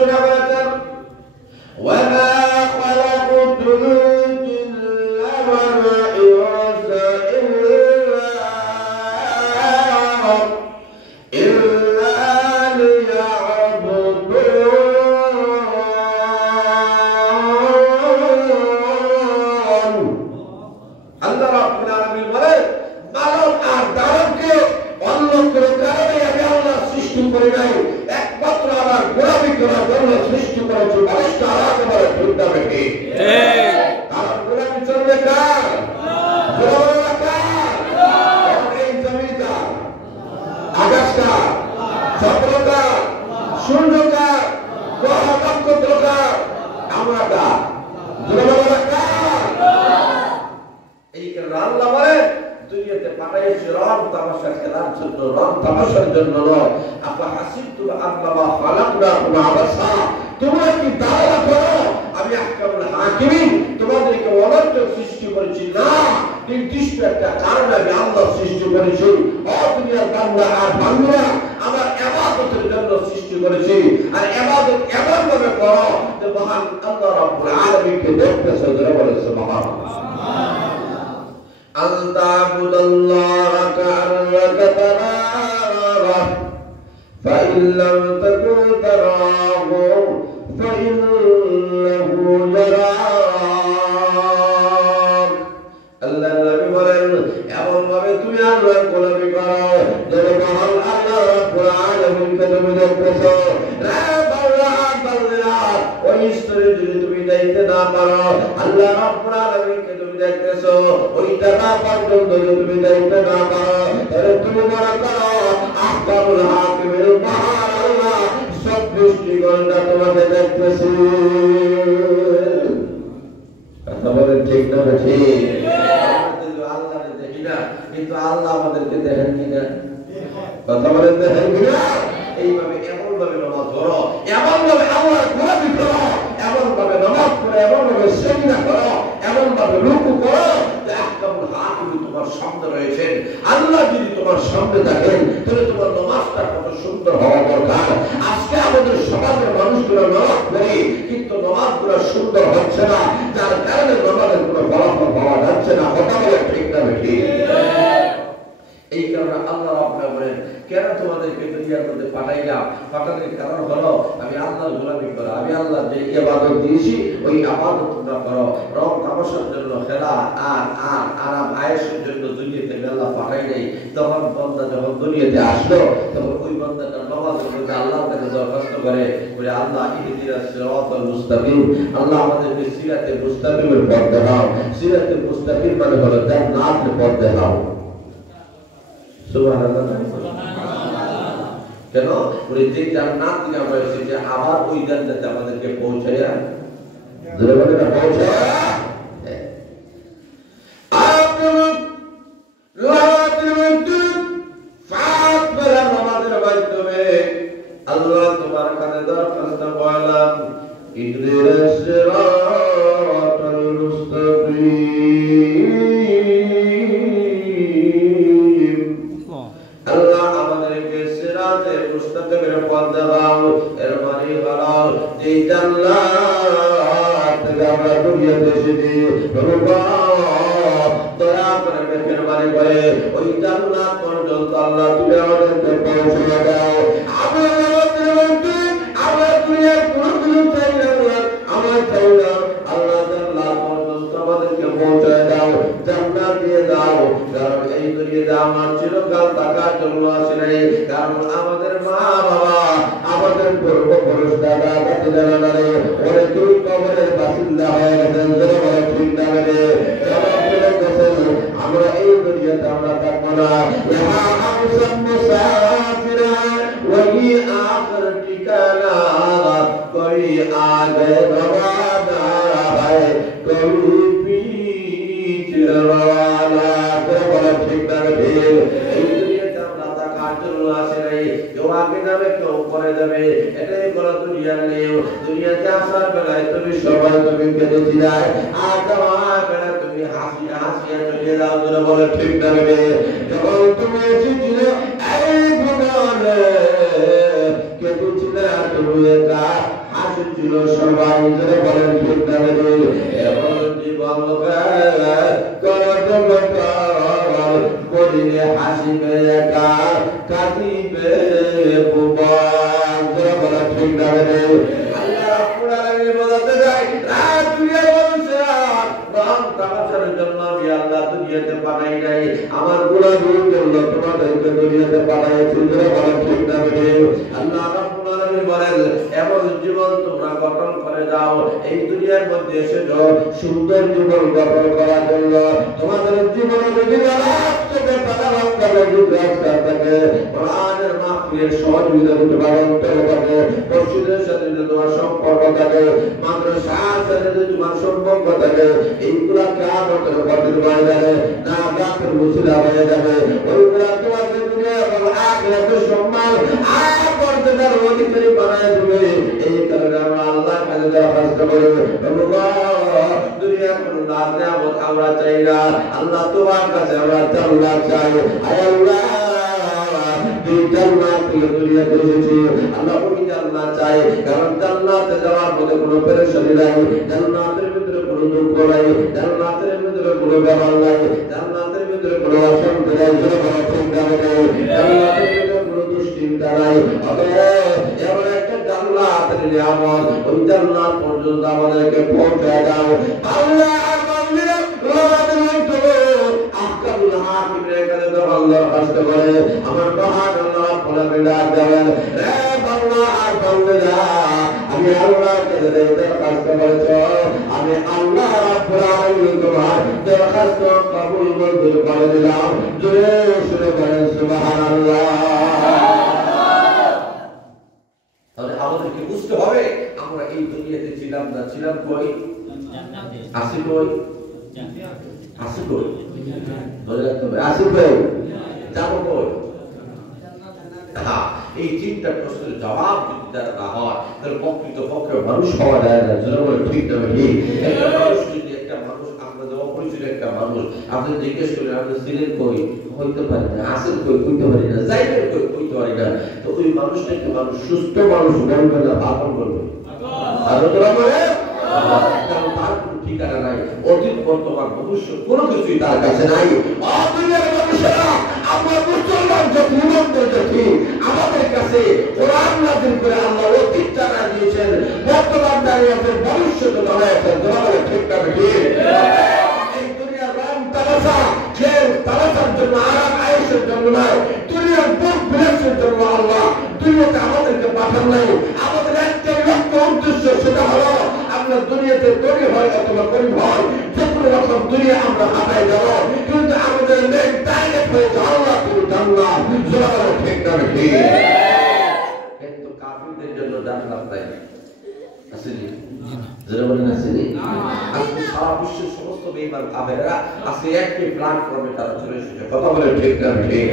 ঘোষণা করেছেন ওয়ামা খালাকুতুল জিন্না ওয়াল ইনসা ইল্লা লিয়াবুদুন। আল্লাহ রাব্বুল আলামিন বলেন মানব আর দানবকে অন্য কোনো কারণে আমি আল্লাহ সৃষ্টি করি নাই, একমাত্র আমার গোলামি করার জন্য সৃষ্টি করেছি। মানুষটা আলাদা করে চিন্তা বেশি আমার গোলামি চলবে কার? এই জমিটা আকাশটা চন্দ্রটা সূর্যটা গ্রহ নক্ষত্রটা আমরা কার? এই কারণে আল্লাহ বলেন দুনিয়াতে পাঠাইছি রং তামাশা খেলার জন্য, রং তামাশার জন্য নয়। আপা হাসিবতুম আন্নামা খালাকনাকুম আবাসা, তোমরা কি ধারণা করো আমি আহকামুল হাকিমিন তোমাদেরকে অনর্থক সৃষ্টি করেছি? না, নির্দিষ্ট একটা কারণে আমি আল্লাহ সৃষ্টি করেছি। দুনিয়ার বান্দা আর বান্দা আমার ইবাদতের জন্য সৃষ্টি করেছি। আর ইবাদত এমন ভাবে করো যে মহান আল্লাহ রাব্বুল আলামিনকে দেখতেছো। যারা বলে সুবহানাল্লাহ। أن تعبد الله كأنك تراه فإن لم تكن تراه فإنه يراك। আল্লাহ নবী বলেন এমন ভাবে তুমি আল্লাহর গোলামি করো যেন মহান আল্লাহ রাব্বুল আলামিনকে তুমি দেখতেছো। ওই স্তরে যদি তুমি যাইতে না পারো, আল্লাহ রাব্বুল আলামিনকে তুমি দেখতেছো, ওই জায়গা পর্যন্ত যদি তুমি যাইতে না পারো, তাহলে তুমি মনে করো আহকামুল হাকিমের মহান আল্লাহ সব দৃষ্টিকোণটা তোমাকে দেখতেছে। কথা বলেন ঠিক না ঠিক? আল্লাহকে দেখি না, কিন্তু আল্লাহ আমাদেরকে দেখেন কিনা? কথা বলেন দেখেন কিনা? এইভাবে এমন ভাবে নামাজ পড়ো, এমন ভাবে আল্লাহর গোলামি করো, এমন ভাবে নামাজ পড়ো, এমন ভাবে সিজদা করো, এমন ভাবে রুকু করো যে আহকামুল হাকিম তোমার সামনে রয়েছেন। আল্লাহ যদি তোমার সামনে থাকেন তাহলে তোমার নামাজটা কত সুন্দর হওয়া দরকার। আজকে আমাদের সমাজের মানুষগুলো নামাজ পড়ে কিন্তু নামাজগুলো সুন্দর হচ্ছে না, যার কারণে নামাজের কোনো ফলাফল পাওয়া যাচ্ছে না। কথা বলে ঠিক না বেশি? এই কারণে আল্লাহ রাব্বুল বলেন কেন তোমাদেরকে দুনিয়ার মধ্যে পাঠাইলাম? পাঠানোর কারণ হলো আমি আল্লাহর গোলামি করা, আমি আল্লাহ যে ইবাদত দিয়েছি ওই ইবাদত তোমরা করো। রং তামাশার জন্য, খেলা আর আরাম আয়েশের জন্য দুনিয়াতে আল্লাহ পাঠাই নাই। তখন বান্দা যখন দুনিয়াতে আসলো তখন ওই বান্দাটা নামাজের মধ্যে আল্লাহর কাছে দরখাস্ত করে, বলে আল্লাহ ইহদিনাস সিরাতাল মুস্তাকিম, আল্লাহ আমাদেরকে সিরাতে মুস্তাকিমের পথ দেখাও। সিরাতে মুস্তাকিম মানে হলো জান্নাতের পথ দেখাও। সুবহানাল্লাহ। কেন বলে যে জান্নাত থেকে আমরা এসেছি আবার ওই জান্নাতে আমাদেরকে পৌঁছায়া ধরে বলে না পৌঁছায়া আমাদের মাধ্যমে আল্লাহ তোমার কাছে দরখাস্ত করলাম ইহদিনাস সিরাতাল মুস্তাকিম। আল্লাহ আমাদেরকে সিরাতে মুস্তাকিমের পথ দেখাও। এর মানে হলো যে জান্নাত থেকে আমরা দুনিয়াতে এসেছি, দয়া করে মেহেরবানি করে ওই জান্নাত পর্যন্ত আল্লাহ তুমি আমাদেরকে পৌঁছে দাও। আমরা দুনিয়ার কোনো কিছু চাই না, আমরা চাই না আল্লাহ জান্নাত পর্যন্ত আমাদেরকে পৌঁছে দাও, জান্নাত দিয়ে দাও। কারণ এই দুনিয়াতে আমার চিরকাল থাকার জন্য আসে নাই। কারণ আমাদের মা বাবা, আমাদের পূর্বপুরুষ দাদা দাদি যারা অনেকেই কবরের বাসিন্দা হয়ে গেছেন। ঠিক না? আমরা এই দুনিয়াতে আমরা থাকবো না। वही आखिर ठिकाना, कोई आगे रवाना है, कोई पीछे रवाना। बोला ठीक ना ठीक? आगे যাবে কেউ পরে যাবে, এটাই বড় দুনিয়ার নিয়ম। দুনিয়াতে আসার বেলায় তুমি সবাই তুমি কেঁদেছি যায়, আর যাওয়ার বেলায় তুমি হাসিয়া হাসিয়া চলে যাও। তোরা বলে ঠিক না যখন তুমি এসেছিলে এই ভুবনে কেঁদেছিলে তুমি একা হাসি ছিল সবাই ধরে বলেন ঠিক না রে এমন জীবন করতে বলিলে হাসিবে একা কাঁদিবে বুবান ধরে বলেন ঠিক না রে আল্লাহ রাব্বুল আলামিন বলতে যায় রাত দুনিয়ার মানুষেরা নাম তামাশার জন্য আমি আল্লাহ দুনিয়াতে পাঠাই নাই আমার গুনাহগুলোর জন্য তোমাদেরকে দুনিয়াতে পাঠাইছি ধরে বলেন ঠিক না রে আল্লাহ রাব্বুল আলামিন বলেন এমন জীবন তোমরা গঠন করে যাও এই দুনিয়ার মধ্যে এসেছো সুন্দর জীবন গঠন করার জন্য তোমাদের জীবনে যদি রাস্তাকে পাঠালাম তাহলে যদি রাস্তা থাকে কোরআনের মাহফিলের সহযোগিতা যদি বাড়ান্তর থাকে মসজিদের সাথে যদি তোমার সম্পর্ক থাকে মাদ্রাসার সাথে যদি তোমার সম্পর্ক থাকে এইগুলা কিয়ামতের কঠিন ময়দানে না গাফের মুসিলা হয়ে যাবে ওইগুলা তোমাকে দুনিয়া এবং আখিরাতে সম্মান আর মর্যাদার অধিকারী বানায় দেবে এই কারণে আমরা আল্লাহর কাছে দরখাস্ত করি আল্লাহ দুনিয়ার কোনো নিয়ামত আমরা চাই না আল্লাহ তোমার কাছে আমরা জান্নাত চাই আয় আল্লাহ এই জান্নাত থেকে দুনিয়াতে এসেছি আল্লাহ ওই জান্নাত চাই কারণ জান্নাতে যাওয়ার মধ্যে কোনো পেরেশানি নাই জান্নাতের ভিতরে কোনো দুঃখ নাই জান্নাতের ভিতরে কোনো ব্যাপার নাই জান্নাতের ভিতরে কোনো অশান্তি নাই কোনো চিন্তা নাই জান্নাতের ভিতরে কোনো দুশ্চিন্তা নাই এমন একটা জান্নাতের নিয়ামত ওই জান্নাত পর্যন্ত আমাদেরকে পৌঁছায় দাও আল্লাহ বান্দিরা আল্লাহ কষ্ট করে আমার মহান আল্লাহ ফলাফিদার দেবেন রে বাংলা আর বাংলা আমি আল্লাহর কাছে দরখাস্ত করেছ আমি আল্লাহ রাব্বুল আলামিন তোমার দরখাস্ত কবুল মঞ্জুর করে দিলাম জোরে সুরে বলেন সুবহানাল্লাহ তাহলে আমাদেরকে বুঝতে হবে আমরা এই দুনিয়াতে ছিলাম না ছিলাম কই আসি কই আসি কই ধরে রাখতে হবে আসি কই যাবো কই এই তিনটা প্রশ্নের জবাব যদি তারা না হয় তাহলে প্রকৃত পক্ষে মানুষ হওয়া যায় না যেন ঠিক না ঠিক একটা মানুষ যদি একটা মানুষ আমরা যে অপরিচিত একটা মানুষ আপনি জিজ্ঞেস করেন আপনি ছিলেন কই হইতে পারি না আসেন কই কইতে পারি না যাইবেন কই কইতে পারি না তো ওই মানুষটাকে মানুষ সুস্থ মানুষ বলবে না পাগল বলবে আর তোরা বলে কারণ তার কোনো ঠিকানা নাই অতীত বর্তমান ভবিষ্যৎ কোনো কিছুই তার কাছে নাই দুনিয়ার মানুষেরা আমরা মুসলমান যখন মুসলমান দেখি আমাদের কাছে কোরআন নাযিল করে আল্লাহ অতীত জানা দিয়েছেন বর্তমান দাঁড়িয়ে আছেন ভবিষ্যৎ দাঁড়িয়ে আছেন তোমাদের ঠিক না ঠিক এই দুনিয়ার রং তামাশা খেল তামাশার জন্য আরাম আয়েশের জন্য নয় দুনিয়ার বুক বিলাসের জন্য আল্লাহ দুনিয়াতে আমাদেরকে পাঠান নাই আমাদের একটাই লক্ষ্য উদ্দেশ্য সেটা হলো আমরা দুনিয়াতে তৈরি হয় অথবা গরিব হয় যে কোনো রকম দুনিয়া আমরা হাতায় যাব কিন্তু আমাদের মেন টার্গেট হয়েছে আল্লাহ তুমি জান্নাত জোরে ঠিক না ঠিক কিন্তু কাফিরদের জন্য জান্নাত নাই আসেনি জোরে বলেন আসেনি আজকে সারা বিশ্বের সমস্ত বেঈমান কাফেররা আজকে একটি প্ল্যাটফর্মে তারা চলে এসেছে কথা বলে ঠিক না ঠিক